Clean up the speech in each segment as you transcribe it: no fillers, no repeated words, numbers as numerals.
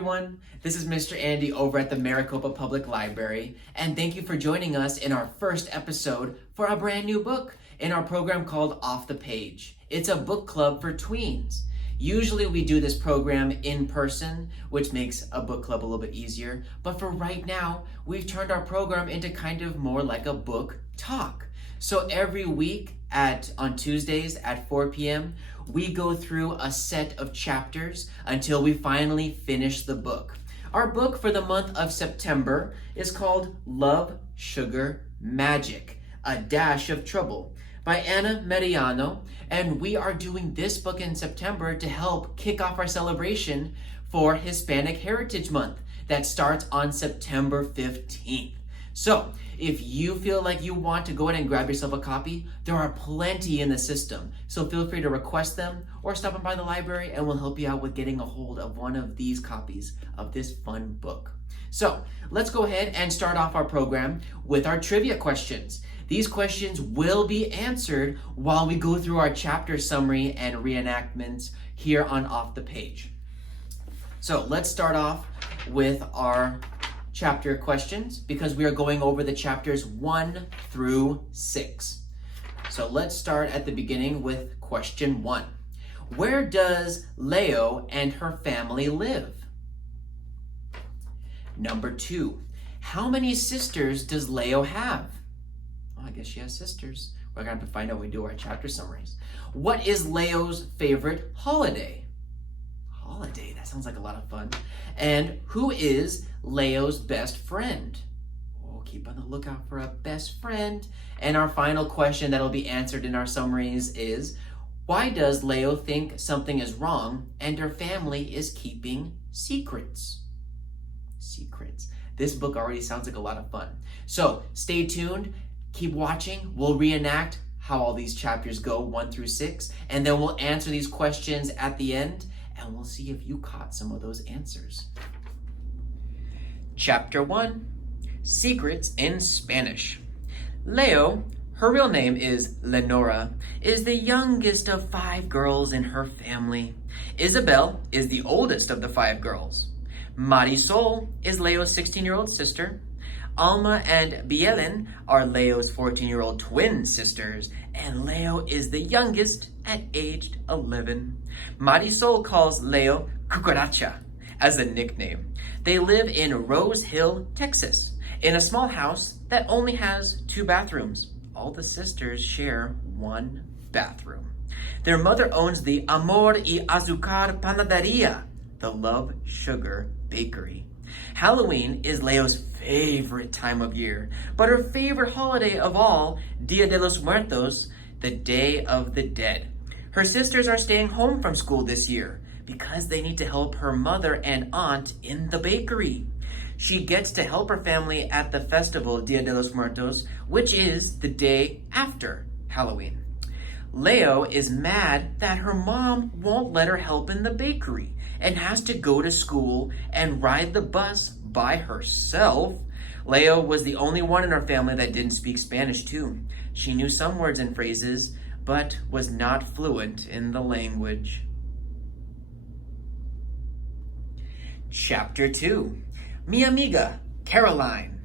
everyone. This is Mr. Andy over at the Maricopa Public Library, and thank you for joining us in our first episode for a brand new book in our program called Off the Page. It's a book club for tweens. Usually we do this program in person, which makes a book club a little bit easier, but for right now, we've turned our program into kind of more like a book talk. So every week on Tuesdays at 4 p.m., we go through a set of chapters until we finally finish the book. Our book for the month of September is called Love, Sugar, Magic, A Dash of Trouble by Anna Mediano, and we are doing this book in September to help kick off our celebration for Hispanic Heritage Month that starts on September 15th. So, if you feel like you want to go ahead and grab yourself a copy, there are plenty in the system. So feel free to request them or stop in by the library and we'll help you out with getting a hold of one of these copies of this fun book. So, let's go ahead and start off our program with our trivia questions. These questions will be answered while we go through our chapter summary and reenactments here on Off the Page. So, let's start off with our chapter questions because we are going over the chapters 1 through 6. So let's start at the beginning with question 1. Where does Leo and her family live? Number 2. How many sisters does Leo have? Oh, I guess she has sisters. We're going to have to find out when we do our chapter summaries. What is Leo's favorite holiday? Holiday, that sounds like a lot of fun. And who is Leo's best friend? Oh, keep on the lookout for a best friend. And our final question that'll be answered in our summaries is, why does Leo think something is wrong and her family is keeping secrets? Secrets. This book already sounds like a lot of fun. So stay tuned, keep watching. We'll reenact how all these chapters go 1 through 6, and then we'll answer these questions at the end. And we'll see if you caught some of those answers. Chapter 1, Secrets in Spanish. Leo, her real name is Lenora, is the youngest of 5 girls in her family. Isabel is the oldest of the 5 girls. Marisol is Leo's 16-year-old sister. Alma and Bielen are Leo's 14-year-old twin sisters, and Leo is the youngest at aged 11. Marisol calls Leo Cucaracha as a nickname. They live in Rose Hill, Texas, in a small house that only has 2 bathrooms. All the sisters share 1 bathroom. Their mother owns the Amor y Azúcar Panaderia, the Love Sugar Bakery. Halloween is Leo's favorite time of year, but her favorite holiday of all, Dia de los Muertos, the Day of the Dead. Her sisters are staying home from school this year because they need to help her mother and aunt in the bakery. She gets to help her family at the festival Dia de los Muertos, which is the day after Halloween. Leo is mad that her mom won't let her help in the bakery and has to go to school and ride the bus by herself. Leo was the only one in our family that didn't speak Spanish too. She knew some words and phrases, but was not fluent in the language. Chapter 2, Mi Amiga, Caroline.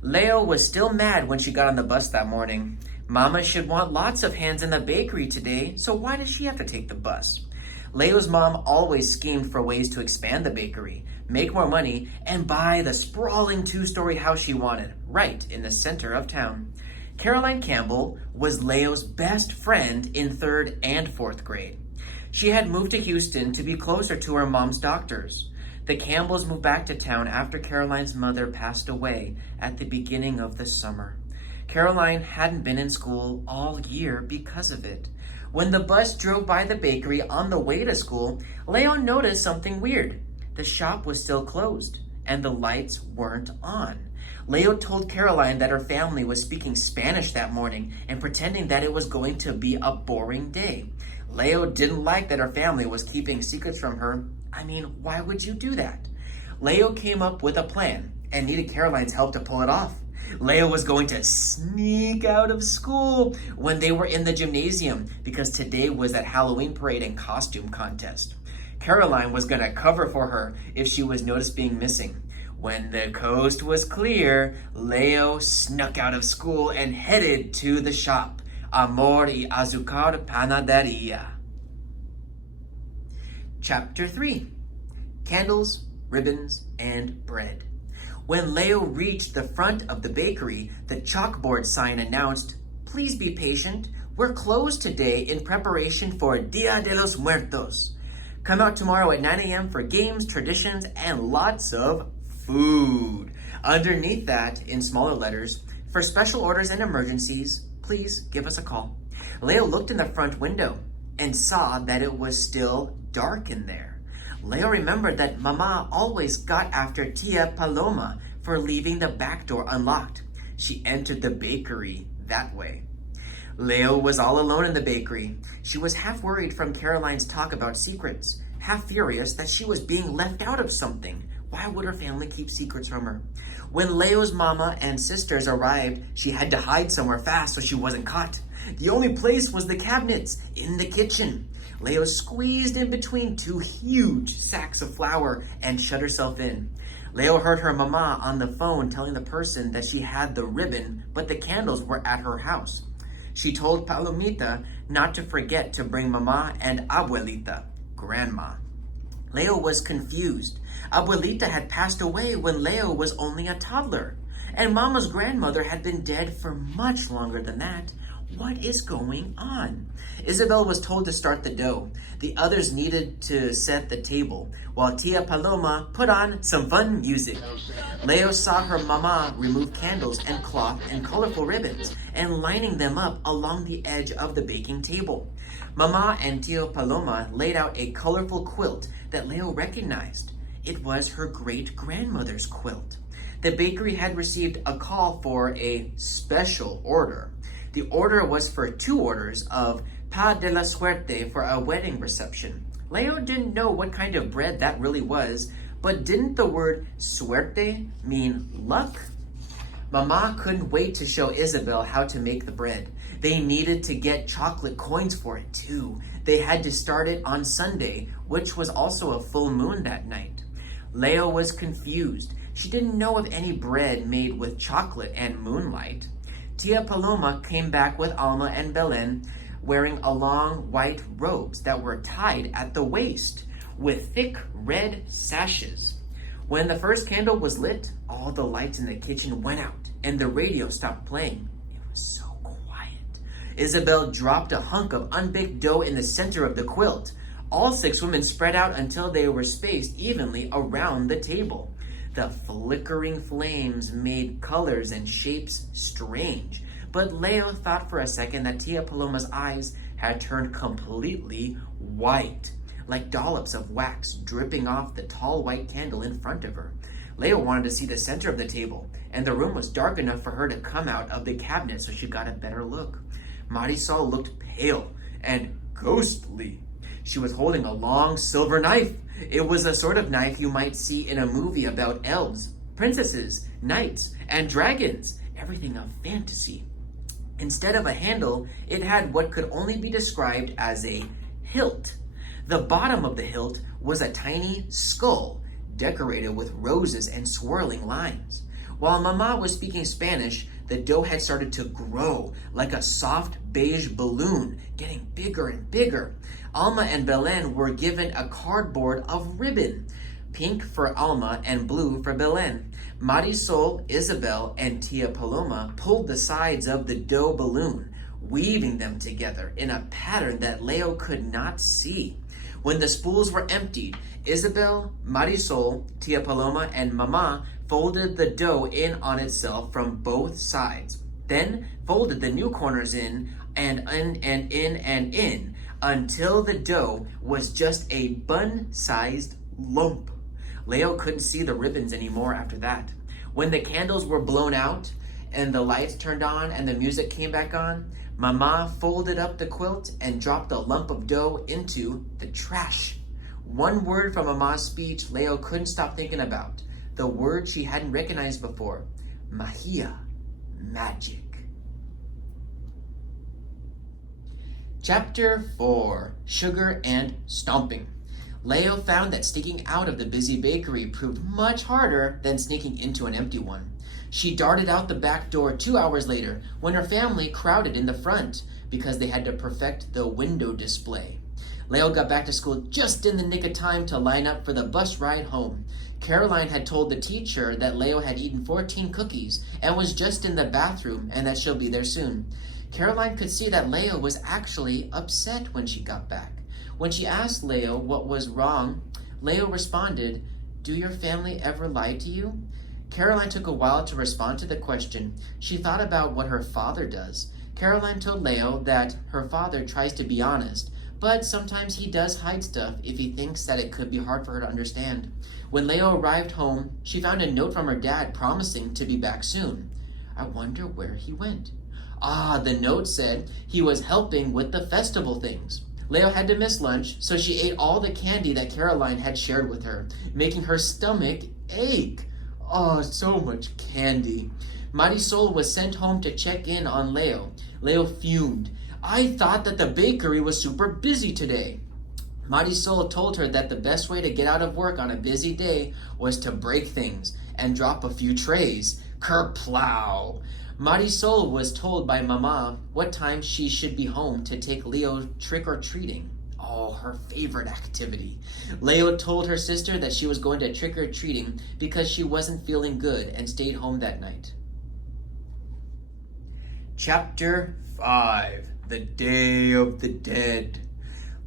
Leo was still mad when she got on the bus that morning. Mama should want lots of hands in the bakery today, so why does she have to take the bus? Leo's mom always schemed for ways to expand the bakery, make more money, and buy the sprawling 2-story house she wanted, right in the center of town. Caroline Campbell was Leo's best friend in 3rd and 4th grade. She had moved to Houston to be closer to her mom's doctors. The Campbells moved back to town after Caroline's mother passed away at the beginning of the summer. Caroline hadn't been in school all year because of it. When the bus drove by the bakery on the way to school, Leo noticed something weird. The shop was still closed, and the lights weren't on. Leo told Caroline that her family was speaking Spanish that morning and pretending that it was going to be a boring day. Leo didn't like that her family was keeping secrets from her. I mean, why would you do that? Leo came up with a plan and needed Caroline's help to pull it off. Leo was going to sneak out of school when they were in the gymnasium because today was that Halloween parade and costume contest. Caroline was going to cover for her if she was noticed being missing. When the coast was clear, Leo snuck out of school and headed to the shop, Amor y Azúcar Panadería. Chapter 3. Candles, Ribbons, and Bread. When Leo reached the front of the bakery, the chalkboard sign announced, "Please be patient. We're closed today in preparation for Dia de los Muertos. Come out tomorrow at 9 a.m. for games, traditions, and lots of food." Underneath that, in smaller letters, "For special orders and emergencies, please give us a call." Leo looked in the front window and saw that it was still dark in there. Leo remembered that Mama always got after Tia Paloma for leaving the back door unlocked. She entered the bakery that way. Leo was all alone in the bakery. She was half worried from Caroline's talk about secrets, half furious that she was being left out of something. Why would her family keep secrets from her? When Leo's mama and sisters arrived, she had to hide somewhere fast so she wasn't caught. The only place was the cabinets in the kitchen. Leo squeezed in between two huge sacks of flour and shut herself in. Leo heard her mama on the phone telling the person that she had the ribbon, but the candles were at her house. She told Palomita not to forget to bring Mama and Abuelita, Grandma. Leo was confused. Abuelita had passed away when Leo was only a toddler, and Mama's grandmother had been dead for much longer than that. What is going on? Isabel was told to start the dough. The others needed to set the table, while Tia Paloma put on some fun music. Leo saw her mama remove candles and cloth and colorful ribbons and lining them up along the edge of the baking table. Mama and Tia Paloma laid out a colorful quilt that Leo recognized. It was her great-grandmother's quilt. The bakery had received a call for a special order. The order was for 2 orders of pa de la suerte for a wedding reception. Leo didn't know what kind of bread that really was, but didn't the word suerte mean luck? Mama couldn't wait to show Isabel how to make the bread. They needed to get chocolate coins for it too. They had to start it on Sunday, which was also a full moon that night. Leo was confused. She didn't know of any bread made with chocolate and moonlight. Tia Paloma came back with Alma and Belen wearing long white robes that were tied at the waist with thick red sashes. When the first candle was lit, all the lights in the kitchen went out and the radio stopped playing. It was so quiet. Isabel dropped a hunk of unbaked dough in the center of the quilt. All 6 women spread out until they were spaced evenly around the table. The flickering flames made colors and shapes strange, but Leo thought for a second that Tia Paloma's eyes had turned completely white, like dollops of wax dripping off the tall white candle in front of her. Leo wanted to see the center of the table, and the room was dark enough for her to come out of the cabinet so she got a better look. Marisol looked pale and ghostly. She was holding a long silver knife. It was a sort of knife you might see in a movie about elves, princesses, knights, and dragons, everything of fantasy. Instead of a handle, it had what could only be described as a hilt. The bottom of the hilt was a tiny skull, decorated with roses and swirling lines. While Mama was speaking Spanish, the dough had started to grow like a soft beige balloon, getting bigger and bigger. Alma and Belen were given a cardboard of ribbon, pink for Alma and blue for Belen. Marisol, Isabel, and Tia Paloma pulled the sides of the dough balloon, weaving them together in a pattern that Leo could not see. When the spools were emptied, Isabel, Marisol, Tia Paloma, and Mama folded the dough in on itself from both sides, then folded the new corners in and in until the dough was just a bun-sized lump. Leo couldn't see the ribbons anymore after that. When the candles were blown out and the lights turned on and the music came back on, Mama folded up the quilt and dropped a lump of dough into the trash. One word from Mama's speech Leo couldn't stop thinking about. The word she hadn't recognized before. Magia. Magic. Chapter 4. Sugar and Stomping. Leo found that sneaking out of the busy bakery proved much harder than sneaking into an empty one. She darted out the back door 2 hours later when her family crowded in the front because they had to perfect the window display. Leo got back to school just in the nick of time to line up for the bus ride home. Caroline had told the teacher that Leo had eaten 14 cookies and was just in the bathroom and that she'll be there soon. Caroline could see that Leo was actually upset when she got back. When she asked Leo what was wrong, Leo responded, "Do your family ever lie to you?" Caroline took a while to respond to the question. She thought about what her father does. Caroline told Leo that her father tries to be honest, but sometimes he does hide stuff if he thinks that it could be hard for her to understand. When Leo arrived home, she found a note from her dad promising to be back soon. I wonder where he went. The note said he was helping with the festival things. Leo had to miss lunch, so she ate all the candy that Caroline had shared with her, making her stomach ache. So much candy. Marisol was sent home to check in on Leo. Leo fumed. "I thought that the bakery was super busy today." Marisol told her that the best way to get out of work on a busy day was to break things and drop a few trays. Kerplow! Marisol was told by Mama what time she should be home to take Leo trick-or-treating. Her favorite activity. Leo told her sister that she was going to trick-or-treating because she wasn't feeling good and stayed home that night. Chapter 5. The Day of the Dead.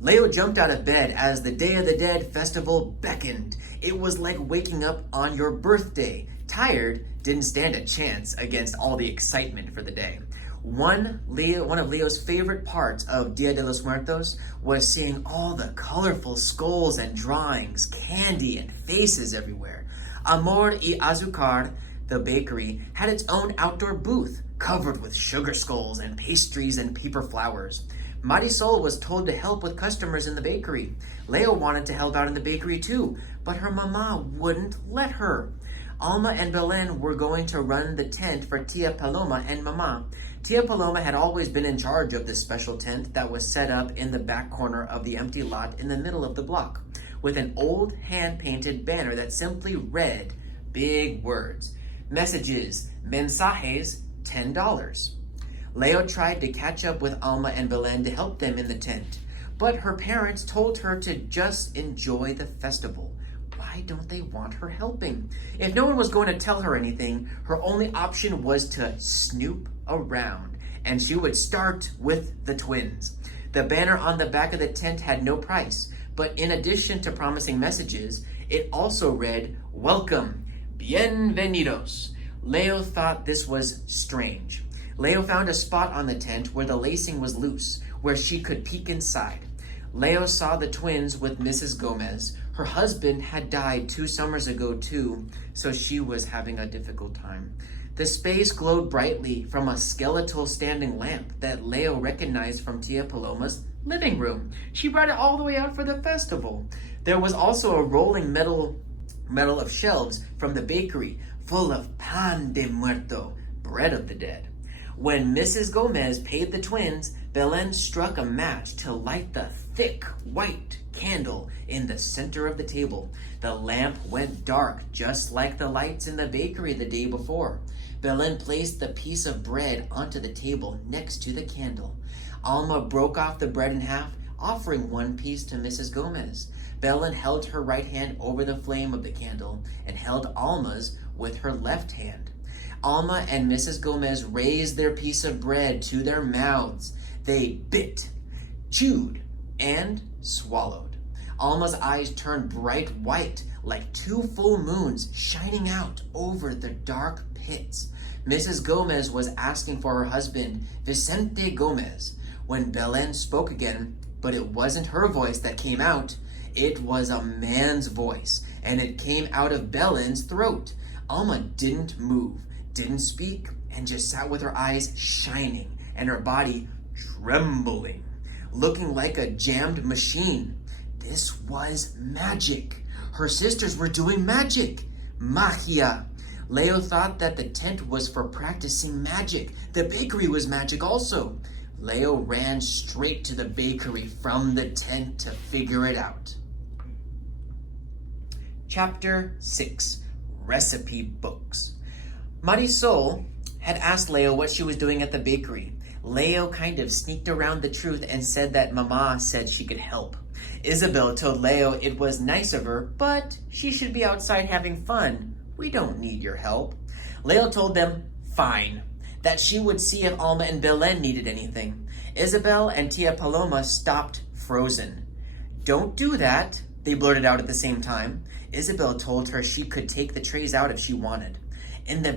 Leo jumped out of bed as the Day of the Dead festival beckoned. It was like waking up on your birthday. Tired didn't stand a chance against all the excitement for the day. One of Leo's favorite parts of Dia de los Muertos was seeing all the colorful skulls and drawings, candy and faces everywhere. Amor y Azucar, the bakery, had its own outdoor booth covered with sugar skulls and pastries and paper flowers. Marisol was told to help with customers in the bakery. Leo wanted to help out in the bakery too, but her mama wouldn't let her. Alma and Belen were going to run the tent for Tia Paloma and Mama. Tia Paloma had always been in charge of this special tent that was set up in the back corner of the empty lot in the middle of the block, with an old hand-painted banner that simply read big words. Messages, mensajes, $10. Leo tried to catch up with Alma and Belen to help them in the tent, but her parents told her to just enjoy the festival. Why don't they want her helping? If no one was going to tell her anything, her only option was to snoop around, and she would start with the twins. The banner on the back of the tent had no price, but in addition to promising messages, it also read, "Welcome, bienvenidos." Leo thought this was strange. Leo found a spot on the tent where the lacing was loose, where she could peek inside. Leo saw the twins with Mrs. Gomez. Her husband had died 2 summers ago too, so she was having a difficult time. The space glowed brightly from a skeletal standing lamp that Leo recognized from Tia Paloma's living room. She brought it all the way out for the festival. There was also a rolling metal of shelves from the bakery full of pan de muerto, bread of the dead. When Mrs. Gomez paid the twins, Belen struck a match to light the thick white candle in the center of the table. The lamp went dark just like the lights in the bakery the day before. Belen placed the piece of bread onto the table next to the candle. Alma broke off the bread in half, offering one piece to Mrs. Gomez. Belen held her right hand over the flame of the candle and held Alma's with her left hand. Alma and Mrs. Gomez raised their piece of bread to their mouths. They bit, chewed, and swallowed. Alma's eyes turned bright white like 2 full moons shining out over the dark pits. Mrs. Gomez was asking for her husband, Vicente Gomez, when Belen spoke again, but it wasn't her voice that came out. It was a man's voice, and it came out of Belen's throat. Alma didn't move, didn't speak, and just sat with her eyes shining and her body trembling, looking like a jammed machine. This was magic. Her sisters were doing magic. Magia. Leo thought that the tent was for practicing magic. The bakery was magic also. Leo ran straight to the bakery from the tent to figure it out. Chapter 6, Recipe Books. Marisol had asked Leo what she was doing at the bakery. Leo kind of sneaked around the truth and said that Mama said she could help. Isabel told Leo it was nice of her, but she should be outside having fun. We don't need your help. Leo told them, fine, that she would see if Alma and Belen needed anything. Isabel and Tia Paloma stopped frozen. Don't do that, they blurted out at the same time. Isabel told her she could take the trays out if she wanted. In the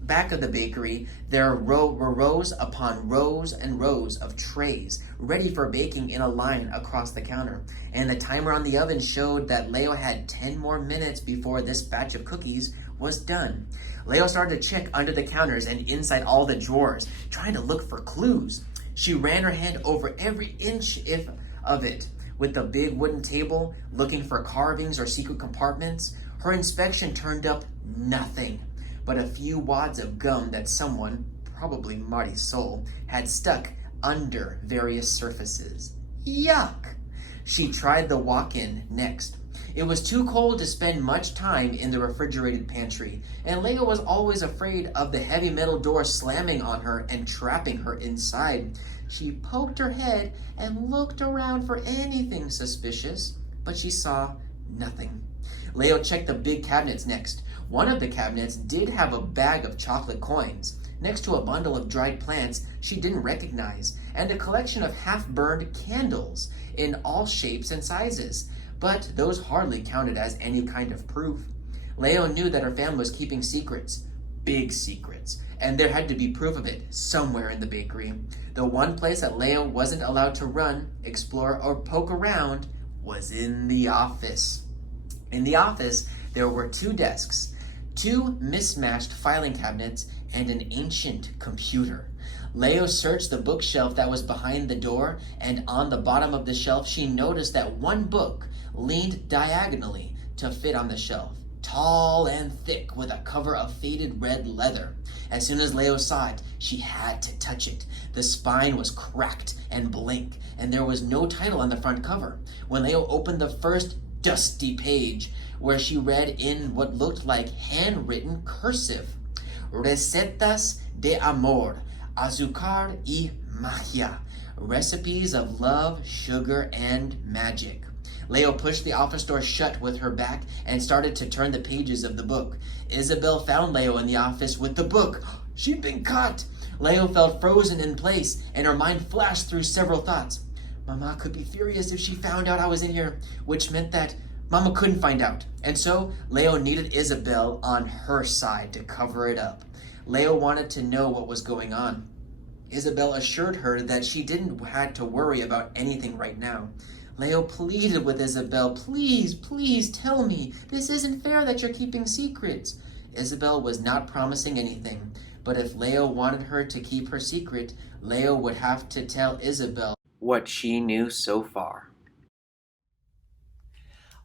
back of the bakery, there were rows upon rows and rows of trays ready for baking in a line across the counter. And the timer on the oven showed that Leo had 10 more minutes before this batch of cookies was done. Leo started to check under the counters and inside all the drawers, trying to look for clues. She ran her hand over every inch of it, with the big wooden table, looking for carvings or secret compartments. Her inspection turned up nothing but a few wads of gum that someone, probably Marisol, had stuck under various surfaces. Yuck! She tried the walk-in next. It was too cold to spend much time in the refrigerated pantry, and Leo was always afraid of the heavy metal door slamming on her and trapping her inside. She poked her head and looked around for anything suspicious, but she saw nothing. Leo checked the big cabinets next. One of the cabinets did have a bag of chocolate coins, next to a bundle of dried plants she didn't recognize, and a collection of half-burned candles in all shapes and sizes. But those hardly counted as any kind of proof. Leo knew that her family was keeping secrets, big secrets, and there had to be proof of it somewhere in the bakery. The one place that Leo wasn't allowed to run, explore, or poke around was in the office. In the office, there were 2 desks, 2 mismatched filing cabinets, and an ancient computer. Leo searched the bookshelf that was behind the door, and on the bottom of the shelf, she noticed that one book leaned diagonally to fit on the shelf, tall and thick with a cover of faded red leather. As soon as Leo saw it, she had to touch it. The spine was cracked and blank, and there was no title on the front cover. When Leo opened the first dusty page, where she read in what looked like handwritten cursive, Recetas de amor, azúcar y magia, recipes of love, sugar, and magic. Leo pushed the office door shut with her back and started to turn the pages of the book. Isabel found Leo in the office with the book. She'd been caught. Leo felt frozen in place, and her mind flashed through several thoughts. Mama could be furious if she found out I was in here, which meant that Mama couldn't find out. And so Leo needed Isabel on her side to cover it up. Leo wanted to know what was going on. Isabel assured her that she didn't have to worry about anything right now. Leo pleaded with Isabel, please, please tell me. This isn't fair that you're keeping secrets. Isabel was not promising anything, but if Leo wanted her to keep her secret, Leo would have to tell Isabel what she knew so far.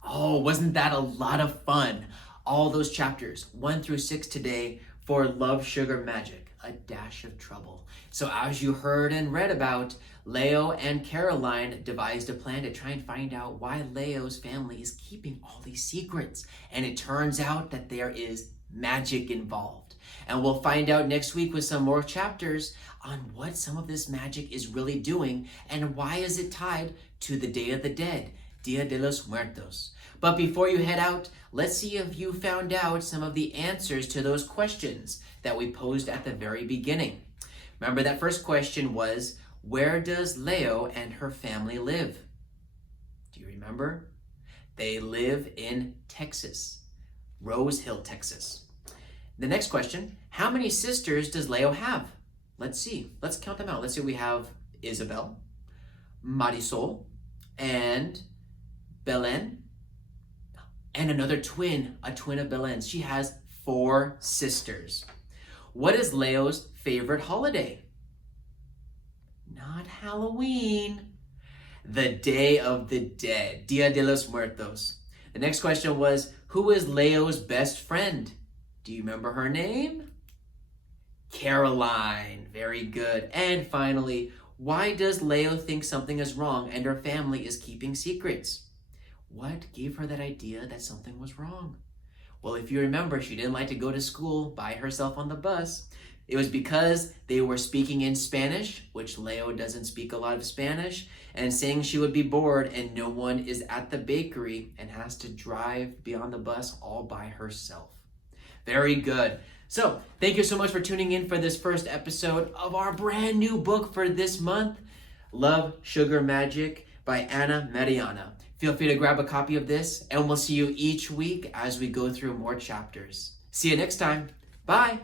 Oh, wasn't that a lot of fun? All those chapters, 1 through 6 today, for Love, Sugar, Magic, a Dash of Trouble. So as you heard and read about, Leo and Caroline devised a plan to try and find out why Leo's family is keeping all these secrets. And it turns out that there is magic involved. And we'll find out next week with some more chapters on what some of this magic is really doing and why is it tied to the Day of the Dead, Dia de los Muertos. But before you head out, let's see if you found out some of the answers to those questions that we posed at the very beginning. Remember that first question was, where does Leo and her family live? Do you remember? They live in Texas, Rose Hill, Texas. The next question, how many sisters does Leo have? Let's see. Let's count them out. Let's see, we have Isabel, Marisol, and Belen, and another twin, a twin of Belen's. She has 4 sisters. What is Leo's favorite holiday? Not Halloween. The Day of the Dead, Dia de los Muertos. The next question was, who is Leo's best friend? Do you remember her name? Caroline. Very good. And finally, why does Leo think something is wrong and her family is keeping secrets? What gave her that idea that something was wrong? Well, if you remember, she didn't like to go to school by herself on the bus. It was because they were speaking in Spanish, which Leo doesn't speak a lot of Spanish, and saying she would be bored and no one is at the bakery and has to be on the bus all by herself. Very good. So, thank you so much for tuning in for this first episode of our brand new book for this month, Love, Sugar, Magic by Anna Mariana. Feel free to grab a copy of this, and we'll see you each week as we go through more chapters. See you next time. Bye.